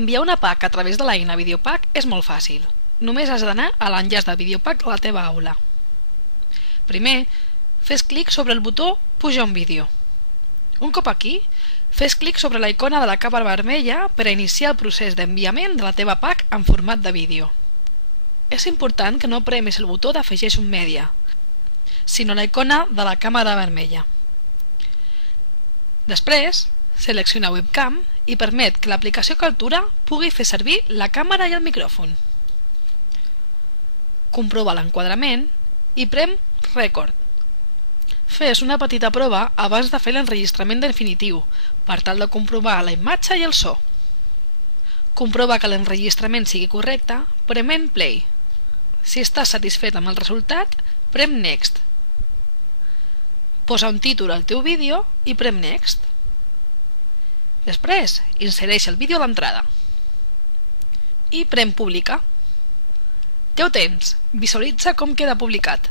Enviar una PAC a través de l'eina Videopack és molt fàcil. Només has d'anar a l'enllaç de Videopack de la teva aula. Primer, fes clic sobre el botó Puja un vídeo. Un cop aquí, fes clic sobre la icona de la capa vermella per a iniciar el procés d'enviament de la teva PAC en format de vídeo. És important que no premis el botó d'afegeix un mèdia, sinó la icona de la càmera vermella. Després, selecciona Webcam i permet que l'aplicació Kaltura pugui fer servir la càmera i el micròfon. Comprova l'enquadrament i prem Record. Fes una petita prova abans de fer l'enregistrament definitiu, per tal de comprovar la imatge i el so. Comprova que l'enregistrament sigui correcte prement Play. Si estàs satisfet amb el resultat, prem Next. Posa un títol al teu vídeo i prem Next. Després, insereix el vídeo a l'entrada. I prem Publicar. Ja ho tens, visualitza com queda publicat.